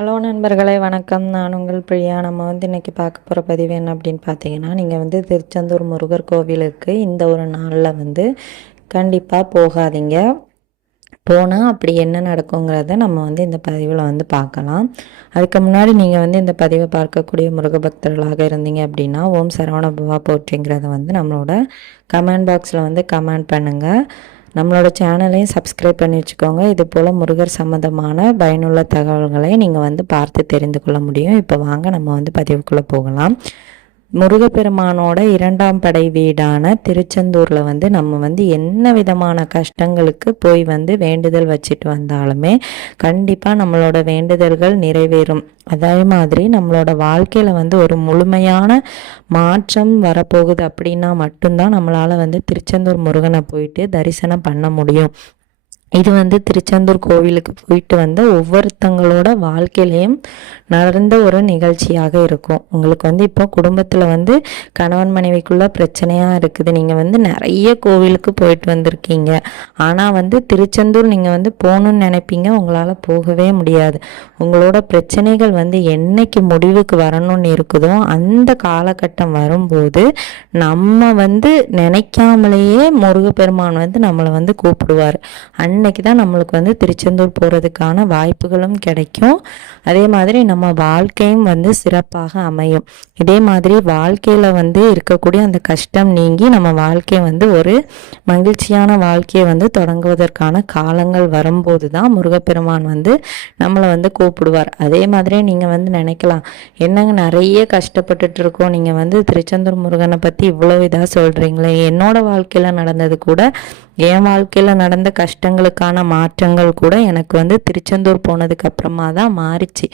Hello நண்பர்களே, வணக்கம். நான் உங்கள் பிரியா. நம்ம இன்றைக்கி பார்க்க போகிற பதிவு என்ன அப்படின்னு பார்த்தீங்கன்னா, நீங்கள் திருச்செந்தூர் முருகர் கோவிலுக்கு இந்த ஒரு நாளில் கண்டிப்பாக போகாதீங்க. போனால் அப்படி என்ன நடக்குங்கிறத நம்ம இந்த பதிவில் பார்க்கலாம். அதுக்கு முன்னாடி நீங்கள் இந்த பதிவை பார்க்கக்கூடிய முருக பக்தர்களாக இருந்தீங்க அப்படின்னா, ஓம் சரவண பவா போற்றிங்கிறத நம்மளோட கமெண்ட் பாக்ஸில் கமெண்ட் பண்ணுங்கள். நம்மளோட சேனலையும் சப்ஸ்கிரைப் பண்ணி வச்சுக்கோங்க. இது போல் முருகர் சம்மந்தமான பயனுள்ள தகவல்களை நீங்கள் பார்த்து தெரிந்து கொள்ள முடியும். இப்போ வாங்க நம்ம பதிவுக்குள்ளே போகலாம். முருகப்பெருமானோட 2ஆம் படை வீடான திருச்செந்தூரில் நம்ம என்ன விதமான கஷ்டங்களுக்கு போய் வேண்டுதல் வச்சுட்டு வந்தாலுமே கண்டிப்பாக நம்மளோட வேண்டுதல்கள் நிறைவேறும். அதே மாதிரி நம்மளோட வாழ்க்கையில் ஒரு முழுமையான மாற்றம் வரப்போகுது அப்படின்னா மட்டும்தான் நம்மளால் திருச்செந்தூர் முருகனை போயிட்டு தரிசனம் பண்ண முடியும். இது திருச்செந்தூர் கோவிலுக்கு போயிட்டு ஒவ்வொருத்தங்களோட வாழ்க்கையிலையும் நடந்த ஒரு நிகழ்ச்சியாக இருக்கும். உங்களுக்கு இப்போ குடும்பத்தில் கணவன் மனைவிக்குள்ள பிரச்சனையாக இருக்குது. நீங்கள் நிறைய கோவிலுக்கு போயிட்டு வந்திருக்கீங்க. ஆனால் திருச்செந்தூர் நீங்கள் போகணுன்னு நினைப்பீங்க, உங்களால் போகவே முடியாது. உங்களோட பிரச்சனைகள் என்னைக்கு முடிவுக்கு வரணும்னு இருக்குதோ அந்த காலகட்டம் வரும்போது நம்ம நினைக்காமலேயே முருகப்பெருமான் நம்மளை கூப்பிடுவார். அன்னைக்கு தான் நம்மளுக்கு திருச்செந்தூர் போகிறதுக்கான வாய்ப்புகளும் கிடைக்கும். அதே மாதிரி நம்ம வாழ்க்கையும் சிறப்பாக அமையும். இதே மாதிரி வாழ்க்கையில் இருக்கக்கூடிய அந்த கஷ்டம் நீங்கி நம்ம வாழ்க்கையை ஒரு மகிழ்ச்சியான வாழ்க்கையை தொடங்குவதற்கான காலங்கள் வரும்போது தான் முருகப்பெருமான் நம்மளை கூப்பிடுவார். அதே மாதிரி நீங்கள் நினைக்கலாம், என்னங்க நிறைய கஷ்டப்பட்டுட்டு இருக்கோம், நீங்கள் திருச்செந்தூர் முருகனை பற்றி இவ்வளோ இதாக சொல்கிறீங்களே. என்னோட வாழ்க்கையில் நடந்தது கூட, என் வாழ்க்கையில் நடந்த கஷ்டங்களுக்கான மாற்றங்கள் கூட எனக்கு திருச்செந்தூர் போனதுக்கு அப்புறமா தான் மாறிச்சு.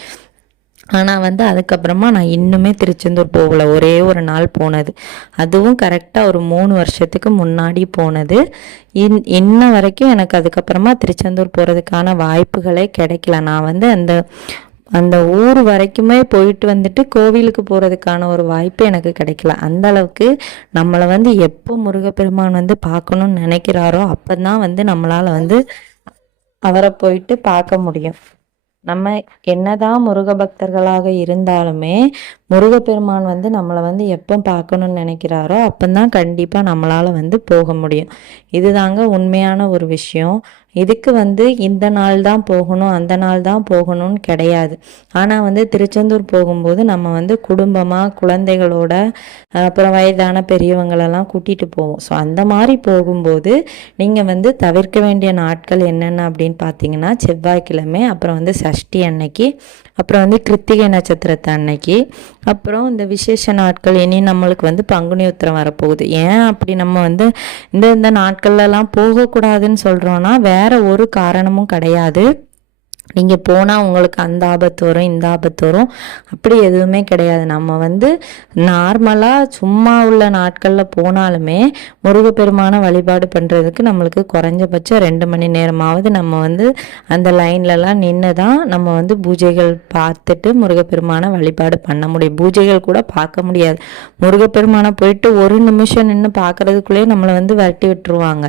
ஆனால் அதுக்கப்புறமா நான் இன்னுமே திருச்செந்தூர் போகலை. ஒரே ஒரு நாள் போனது, அதுவும் கரெக்டாக ஒரு 3 வருஷத்துக்கு முன்னாடி போனது. இன்ன வரைக்கும் எனக்கு அதுக்கப்புறமா திருச்செந்தூர் போகிறதுக்கான வாய்ப்புகளே கிடைக்கல. நான் அந்த ஊர் வரைக்குமே போயிட்டு கோவிலுக்கு போகிறதுக்கான ஒரு வாய்ப்பு எனக்கு கிடைக்கல. அந்த அளவுக்கு நம்மளை எப்போ முருகப்பெருமான் பார்க்கணுன்னு நினைக்கிறாரோ அப்போ தான் நம்மளால் அவரை போயிட்டு பார்க்க முடியும். நம்ம என்னதான் முருக பக்தர்களாக இருந்தாலுமே முருகப்பெருமான் நம்மளை எப்போ பார்க்கணுன்னு நினைக்கிறாரோ அப்போதான் கண்டிப்பாக நம்மளால் போக முடியும். இதுதாங்க உண்மையான ஒரு விஷயம். இதுக்கு இந்த நாள் தான் போகணும், அந்த நாள் தான் போகணும்னு கிடையாது. ஆனால் திருச்செந்தூர் போகும்போது நம்ம குடும்பமாக குழந்தைகளோட அப்புறம் வயதான பெரியவங்களெல்லாம் கூட்டிகிட்டு போவோம். ஸோ அந்த மாதிரி போகும்போது நீங்கள் தவிர்க்க வேண்டிய நாட்கள் என்னென்ன அப்படின்னு பார்த்தீங்கன்னா, செவ்வாய்க்கிழமை, அப்புறம் சஷ்டி அன்னைக்கு, அப்புறம் கிருத்திகை நட்சத்திரத்தை அன்னைக்கு, அப்புறம் இந்த விசேஷ நாட்கள். இனி நம்மளுக்கு பங்குனி உத்திரம் வரப்போகுது. ஏன் அப்படி நம்ம இந்த நாட்கள்லாம் போகக்கூடாதுன்னு சொல்கிறோன்னா வேற ஒரு காரணமும் கிடையாது. நீங்கள் போனால் உங்களுக்கு அந்த ஆபத்து வரும், இந்த ஆபத்து வரும், அப்படி எதுவுமே கிடையாது. நம்ம நார்மலாக சும்மா உள்ள நாட்களில் போனாலுமே முருகப்பெருமான வழிபாடு பண்ணுறதுக்கு நம்மளுக்கு குறைஞ்சபட்சம் 2 மணி நேரமாவது நம்ம அந்த லைன்லலாம் நின்று தான் நம்ம பூஜைகள் பார்த்துட்டு முருகப்பெருமான வழிபாடு பண்ண முடியும். பூஜைகள் கூட பார்க்க முடியாது. முருகப்பெருமானை போயிட்டு ஒரு நிமிஷம் நின்று பார்க்குறதுக்குள்ளேயே நம்மளை விரட்டி விட்டுருவாங்க.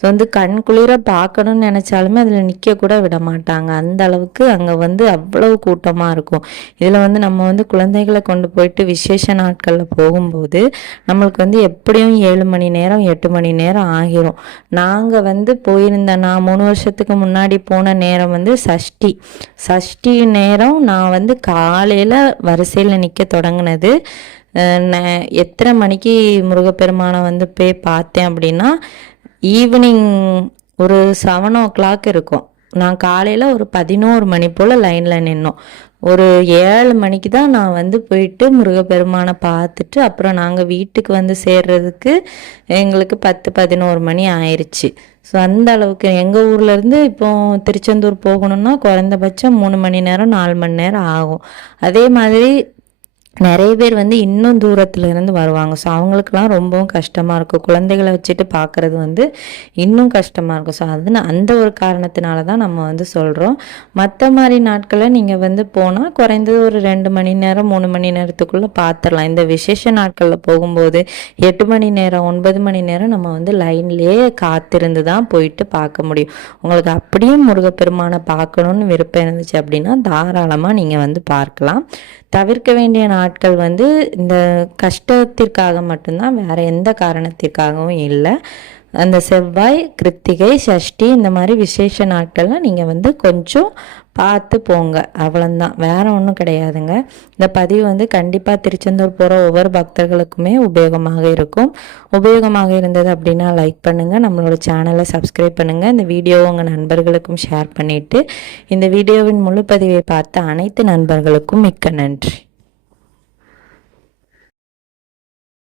ஸோ கண் குளிர பார்க்கணுன்னு நினச்சாலுமே அதில் நிற்க கூட விட மாட்டாங்க. அந்த அளவுக்கு அங்கே அவ்வளவு கூட்டமாக இருக்கும். இதில் நம்ம குழந்தைகளை கொண்டு போயிட்டு விசேஷ நாட்களில் போகும்போது நம்மளுக்கு எப்படியும் 7 மணி நேரம் 8 மணி நேரம் ஆகிரும். நாங்கள் போயிருந்த நான் 3 வருஷத்துக்கு முன்னாடி போன நேரம் சஷ்டி நேரம். நான் காலையில் வரிசையில் நிற்க தொடங்கினது. எத்தனை மணிக்கு முருகப்பெருமானை போய் பார்த்தேன் அப்படின்னா, ஈவினிங் ஒரு 7 o'clock இருக்கும். நான் காலையில் ஒரு 11 மணி போல் லைனில் நின்னோம். ஒரு 7 மணிக்கு தான் நான் போயிட்டு முருகப்பெருமானை பார்த்துட்டு அப்புறம் நாங்கள் வீட்டுக்கு சேர்றதுக்கு எங்களுக்கு 10-11 மணி ஆயிடுச்சு. ஸோ அந்த அளவுக்கு எங்கள் ஊர்லேருந்து இப்போ திருச்செந்தூர் போகணுன்னா குறைந்தபட்சம் 3 மணி நேரம் 4 மணி நேரம் ஆகும். அதே மாதிரி நிறைய பேர் வந்து இன்னும் தூரத்துல இருந்து வருவாங்க. ஸோ அவங்களுக்கெல்லாம் ரொம்பவும் கஷ்டமாக இருக்கும். குழந்தைகளை வச்சுட்டு பார்க்குறது வந்து இன்னும் கஷ்டமாக இருக்கும். ஸோ அந்த ஒரு காரணத்தினால தான் நம்ம வந்து சொல்கிறோம். மற்ற மாதிரி நாட்களில் நீங்கள் வந்து போனால் குறைந்தது ஒரு 2 மணி நேரம் 3 மணி நேரத்துக்குள்ளே பார்த்துடலாம். இந்த விசேஷ நாட்களில் போகும்போது 8 மணி நேரம் 9 மணி நேரம் நம்ம வந்து லைன்லேயே காத்திருந்து தான் போயிட்டு பார்க்க முடியும். உங்களுக்கு அப்படியும் முருகப்பெருமானை பார்க்கணுன்னு விருப்பம் இருந்துச்சு அப்படின்னா தாராளமாக நீங்கள் வந்து பார்க்கலாம். தவிர்க்க வேண்டிய நாட்கள் வந்து இந்த கஷ்டத்திற்காக மட்டும்தான், வேறு எந்த காரணத்திற்காகவும் இல்லை. அந்த செவ்வாய், கிருத்திகை, சஷ்டி இந்த மாதிரி விசேஷ நாட்கள்லாம் நீங்கள் வந்து கொஞ்சம் பார்த்து போங்க, அவ்வளோந்தான், வேறு ஒன்றும் கிடையாதுங்க. இந்த பதிவு வந்து கண்டிப்பாக திருச்செந்தூர் போகிற ஒவ்வொரு பக்தர்களுக்குமே உபயோகமாக இருக்கும். உபயோகமாக இருந்தது அப்படின்னா லைக் பண்ணுங்கள், நம்மளோட சேனலை சப்ஸ்கிரைப் பண்ணுங்கள், இந்த வீடியோவை உங்கள் நண்பர்களுக்கும் ஷேர் பண்ணிவிட்டு இந்த வீடியோவின் முழு பதிவை பார்த்த அனைத்து நண்பர்களுக்கும் மிக்க நன்றி.